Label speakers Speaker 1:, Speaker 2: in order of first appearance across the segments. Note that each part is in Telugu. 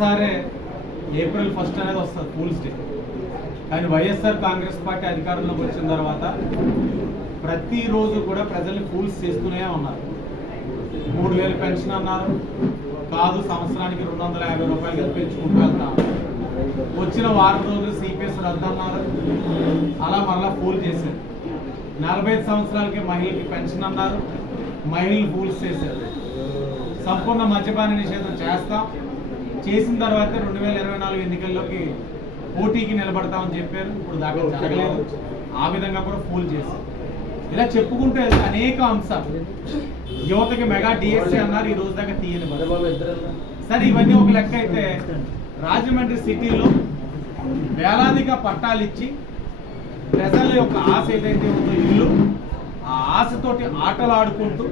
Speaker 1: ఒక్కసారే ఏప్రిల్ ఫస్ట్ అనేది వస్తుంది ఫూల్స్ డే కానీ వైఎస్ఆర్ కాంగ్రెస్ పార్టీ అధికారంలోకి వచ్చిన తర్వాత ప్రతిరోజు కూడా ప్రజల్ని ఫూల్స్ చేస్తూనే ఉన్నారు. మూడు వేలు పెన్షన్ అన్నారు. కాదు సంవత్సరానికి రెండు వందల యాభై రూపాయలు కలిపి పెంచుకుంటూ వెళ్తాం. వచ్చిన వారం రోజులు సిపిఎస్ రద్దు అన్నారు. అలా మరలా ఫూల్ చేశారు. నలభై ఐదు సంవత్సరాలకి మహిళకి పెన్షన్ అన్నారు. మహిళలు ఫూల్స్ చేశారు. సంపూర్ణ మద్యపాన నిషేధం చేస్తాం. చేసిన తర్వాత రెండు వేల ఇరవై నాలుగు ఎన్నికల్లోకి పోటీకి నిలబడతామని చెప్పారు. ఇప్పుడు దాకా జరగలేదు. ఆ విధంగా కూడా ఫూల్ చేశారు ఇలా చెప్పుకుంటే అనేక అంశాలు. యువతకి మెగా డిఎస్సీ అన్నారు ఈ రోజు దాకా తీయని సరే ఇవన్నీ ఒక లెక్క అయితే రాజమండ్రి సిటీలో వేలాదిగా పట్టాలు ఇచ్చి ప్రజల యొక్క ఆశ ఏదైతే ఉందో ఇల్లు ఆ ఆశతోటి ఆటలు ఆడుకుంటూ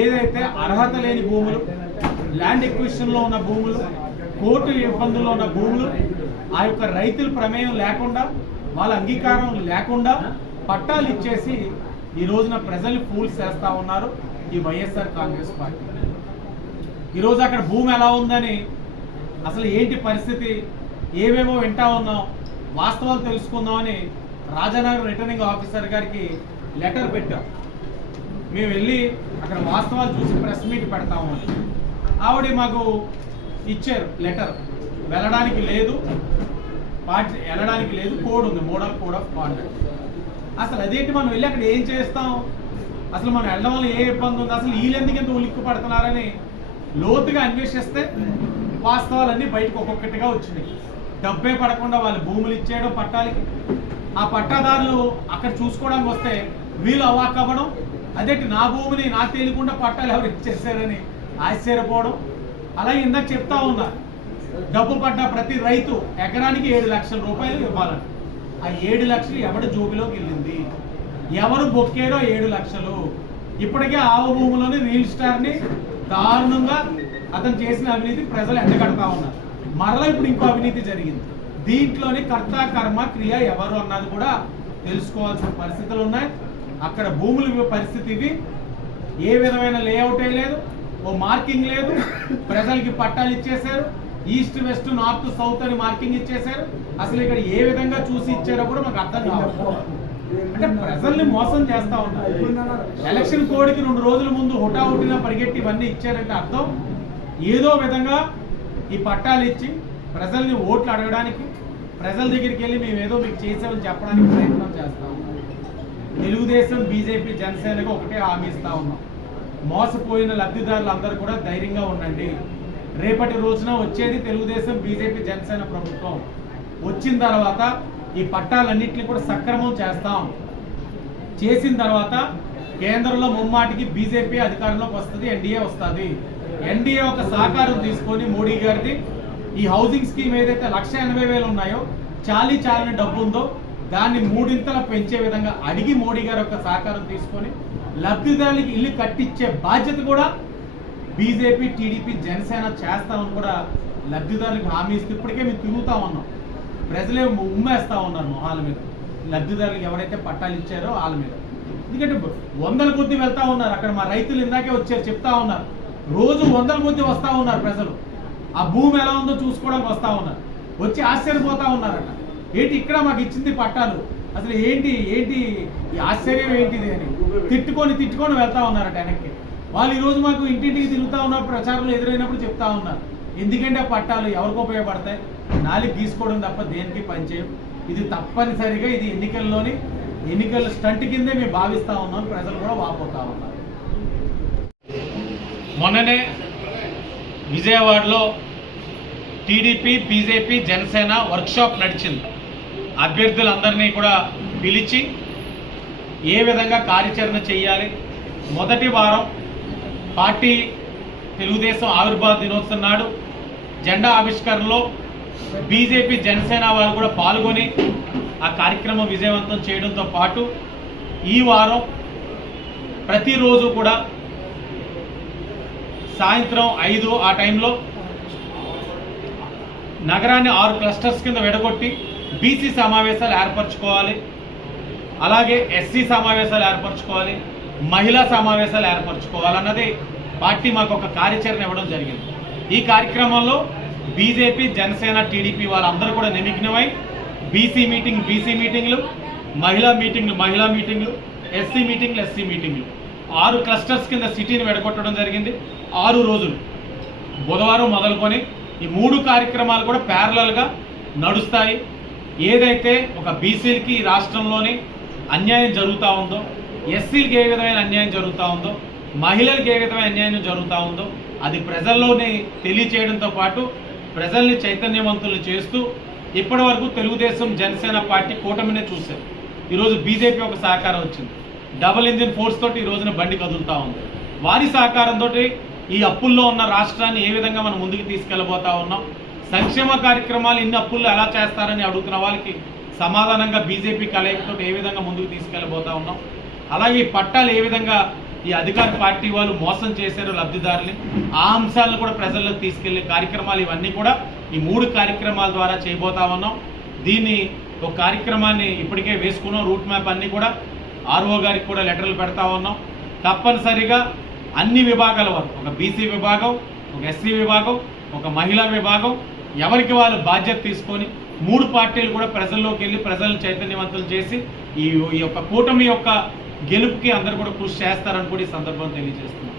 Speaker 1: ఏదైతే అర్హత లేని భూములు ల్యాండ్ ఎక్విజిషన్లో ఉన్న భూములు కోర్టు ఇబ్బందుల్లో ఉన్న భూములు ఆ యొక్క రైతుల ప్రమేయం లేకుండా వాళ్ళ అంగీకారం లేకుండా పట్టాలు ఇచ్చేసి ఈ రోజున ప్రజల్ని ఫూల్స్ చేస్తా ఉన్నారు ఈ వైఎస్ఆర్ కాంగ్రెస్ పార్టీ. ఈరోజు అక్కడ భూమి ఎలా ఉందని అసలు ఏంటి పరిస్థితి ఏవేవో వింటా ఉన్నాం వాస్తవాలు తెలుసుకుందామని రాజానగర్ రిటర్నింగ్ ఆఫీసర్ గారికి లెటర్ పెట్టాం. మేము వెళ్ళి అక్కడ వాస్తవాలు చూసి ప్రెస్ మీట్ పెడతాము ఆవిడ మాకు ఇచ్చారు లెటర్. వెళ్ళడానికి లేదు. పార్టీ వెళ్ళడానికి లేదు. కోడ్ ఉంది. మోడల్ కోడ్ ఆఫ్ కాండక్ట్ అసలు అదేంటి మనం వెళ్ళి అక్కడ ఏం చేస్తాం? అసలు మనం వెళ్ళడం వల్ల ఏ ఇబ్బంది ఉంది? అసలు వీళ్ళెందుకు ఎంత ఉలిక్కు పడుతున్నారని లోతుగా అన్వేషిస్తే వాస్తవాలన్నీ బయటకు ఒక్కొక్కటిగా వచ్చినాయి. డబ్బే పడకుండా వాళ్ళు భూములు ఇచ్చేయడం పట్టాలకి. ఆ పట్టాదారులు అక్కడ చూసుకోవడానికి వస్తే వీళ్ళు అవాక్ అవ్వడం అదేంటి నా భూమిని నాకు తెలియకుండా పట్టాలు ఎవరు ఇచ్చేసారని ఆశ్చర్యపోవడం. అలాగే ఇందాక చెప్తా ఉన్నా డబ్బు పడ్డ ప్రతి రైతు ఎకరానికి ఏడు లక్షల రూపాయలు ఇవ్వాలని ఆ ఏడు లక్షలు ఎవడి జోబిలోకి వెళ్ళింది? ఎవరు బొక్కేరో ఏడు లక్షలు? ఇప్పటికే ఆవు భూములోని రీల్ స్టార్ని దారుణంగా అతను చేసిన అవినీతి ప్రజలు ఎండగడతా ఉన్నారు. మరలా ఇప్పుడు ఇంకో అవినీతి జరిగింది. దీంట్లోని కర్త కర్మ క్రియ ఎవరు అన్నది కూడా తెలుసుకోవాల్సిన పరిస్థితులు ఉన్నాయి. అక్కడ భూముల పరిస్థితి ఇవి. ఏ విధమైన లేఅవుటే లేదు. ఓ మార్కింగ్ లేదు. ప్రజలకి పట్టాలు ఇచ్చేశారు. ఈస్ట్ వెస్ట్ నార్త్ సౌత్ అని మార్కింగ్ ఇచ్చేశారు. అసలు ఇక్కడ ఏ విధంగా చూసి ఇచ్చారో కూడా మాకు అర్థం కావాలి అంటే ప్రజల్ని మోసం చేస్తా ఉన్నారు. ఎలక్షన్ కోడ్కి రెండు రోజుల ముందు హుటాహుటిన పరిగెట్టి ఇవన్నీ ఇచ్చారంటే అర్థం? ఏదో విధంగా ఈ పట్టాలు ఇచ్చి ప్రజల్ని ఓట్లు అడగడానికి ప్రజల దగ్గరికి వెళ్ళి మేము ఏదో మీకు చేసామని చెప్పడానికి ప్రయత్నం చేస్తా ఉన్నాం. తెలుగుదేశం బీజేపీ జనసేనకు ఒకటే హామీ ఇస్తా ఉన్నాం. మోసపోయిన లబ్ధిదారులు అందరూ కూడా ధైర్యంగా ఉండండి. రేపటి రోజున వచ్చేది తెలుగుదేశం బీజేపీ జనసేన ప్రభుత్వం. వచ్చిన తర్వాత ఈ పట్టాలన్నింటినీ కూడా సక్రమం చేస్తాం. చేసిన తర్వాత కేంద్రంలో ముమ్మాటికి బీజేపీ అధికారంలోకి వస్తుంది ఎన్డీఏ వస్తుంది. ఎన్డీఏ ఒక సహకారం తీసుకొని మోడీ గారిది ఈ హౌసింగ్ స్కీమ్ ఏదైతే లక్ష ఎనభై వేలు ఉన్నాయో చాలీ చాలని డబ్బు ఉందో దాన్ని మూడింతల పెంచే విధంగా అడిగి మోడీ గారు ఒక సహకారం తీసుకొని లబ్ధిదారులకి ఇల్లు కట్టించే బాధ్యత కూడా బీజేపీ టీడీపీ జనసేన చేస్తామని కూడా లబ్ధిదారులకు హామీ ఇస్తూ ఇప్పటికే మేము తిరుగుతా ఉన్నాం. ప్రజలే ఉమ్మేస్తా ఉన్నారు మొహాల మీద. లబ్ధిదారులకు ఎవరైతే పట్టాలు ఇచ్చారో వాళ్ళ మీద. ఎందుకంటే వందల కొద్ది వెళ్తా ఉన్నారు. అక్కడ మా రైతులు ఇందాకే వచ్చారు చెప్తా ఉన్నారు. రోజు వందల కొద్ది వస్తూ ఉన్నారు ప్రజలు. ఆ భూమి ఎలా ఉందో చూసుకోవడానికి వస్తూ ఉన్నారు. వచ్చి ఆశ్చర్యపోతా ఉన్నారట. ఏంటి ఇక్కడ మాకు ఇచ్చింది పట్టాలు? అసలు ఏంటి ఏంటి ఆశ్చర్యం ఏంటిది అని? తిట్టుకొని తిట్టుకొని వెళ్తా ఉన్నారట వెనక్కి. వాళ్ళు ఈరోజు మాకు ఇంటింటికి తిరుగుతా ఉన్నారు ప్రచారంలో ఎదురైనప్పుడు చెప్తా ఉన్నారు. ఎందుకంటే ఆ పట్టాలు ఎవరికి ఉపయోగపడతాయి? నాలుగు తీసుకోవడం తప్ప దేనికి పనిచేయం ఇది తప్పనిసరిగా ఇది ఎన్నికల్లోని ఎన్నికల స్టంట్ కిందే మేము భావిస్తా ఉన్నాం. ప్రజలు కూడా వాపోతా ఉన్నారు.
Speaker 2: మొన్ననే విజయవాడలో టీడీపీ బీజేపీ జనసేన వర్క్షాప్ నడిచింది. అభ్యర్థులందరినీ కూడా పిలిచి ఏ విధంగా కార్యాచరణ చేయాలి? మొదటి వారం పార్టీ తెలుగుదేశం ఆవిర్భావ దినోత్సవం నాడు జెండా ఆవిష్కరణలో బీజేపీ జనసేన వాళ్ళు కూడా పాల్గొని ఆ కార్యక్రమం విజయవంతం చేయడంతో పాటు ఈ వారం ప్రతిరోజు కూడా సాయంత్రం ఐదు ఆ టైంలో నగరాన్ని ఆరు క్లస్టర్స్ కింద విడగొట్టి బీసీ సమావేశాలు ఏర్పరచుకోవాలి అలాగే ఎస్సీ సమావేశాలు ఏర్పరచుకోవాలి మహిళా సమావేశాలు ఏర్పరచుకోవాలన్నది పార్టీ మాకు ఒక కార్యాచరణ ఇవ్వడం జరిగింది. ఈ కార్యక్రమంలో బీజేపీ జనసేన టీడీపీ వాళ్ళందరూ కూడా నిమగ్నమై బీసీ మీటింగ్ బీసీ మీటింగ్లు మహిళా మీటింగ్లు మహిళా మీటింగ్లు ఎస్సీ మీటింగ్లు ఎస్సీ మీటింగ్లు. ఆరు క్లస్టర్స్ కింద సిటీని వెడగొట్టడం జరిగింది. ఆరు రోజులు. బుధవారం మొదలుకొని ఈ మూడు కార్యక్రమాలు కూడా ప్యారలల్గా నడుస్తాయి. ఏదైతే ఒక బీసీలకి ఈ రాష్ట్రంలోని అన్యాయం జరుగుతూ ఉందో ఎస్సీలకి ఏ విధమైన అన్యాయం జరుగుతూ ఉందో మహిళలకు ఏ విధమైన అన్యాయం జరుగుతూ ఉందో అది ప్రజల్లోనే తెలియచేయడంతో పాటు ప్రజల్ని చైతన్యవంతులు చేస్తూ ఇప్పటి వరకు తెలుగుదేశం జనసేన పార్టీ కూటమినే చూశారు. ఈరోజు బీజేపీ ఒక సహకారం వచ్చింది. డబుల్ ఇంజిన్ ఫోర్స్ తోటి ఈ రోజున బండి కదులుతూ ఉంది. వారి సహకారంతో ఈ అప్పుల్లో ఉన్న రాష్ట్రాన్ని ఏ విధంగా మనం ముందుకు తీసుకెళ్ళబోతా ఉన్నాం? సంక్షేమ కార్యక్రమాలు ఇన్ని అప్పులు ఎలా చేస్తారని అడుగుతున్న వాళ్ళకి సమాధానంగా బీజేపీ కలయికతో ఏ విధంగా ముందుకు తీసుకెళ్ళబోతా ఉన్నాం? అలాగే ఈ పట్టాలు ఏ విధంగా ఈ అధికార పార్టీ వాళ్ళు మోసం చేశారు లబ్ధిదారుని ఆ అంశాలను కూడా ప్రజల్లోకి తీసుకెళ్ళే కార్యక్రమాలు ఇవన్నీ కూడా ఈ మూడు కార్యక్రమాల ద్వారా చేయబోతా ఉన్నాం. దీన్ని ఒక కార్యక్రమాన్ని ఇప్పటికే వేసుకున్నాం. రూట్ మ్యాప్ అన్నీ కూడా ఆర్ఓ గారికి కూడా లెటర్లు పెడతా ఉన్నాం. తప్పనిసరిగా అన్ని విభాగాల వరకు ఒక బీసీ విభాగం ఒక ఎస్సీ విభాగం ఒక మహిళా విభాగం ఎవరికి వాళ్ళు బాధ్యత తీసుకొని మూడు పార్టీలు కూడా ప్రజల్లోకి వెళ్ళి ప్రజలను చైతన్యవంతులు చేసి ఈ ఈ యొక్క కూటమి యొక్క గెలుపుకి అందరూ కూడా కృషి చేస్తారని కూడా ఈ సందర్భం తెలియజేస్తున్నారు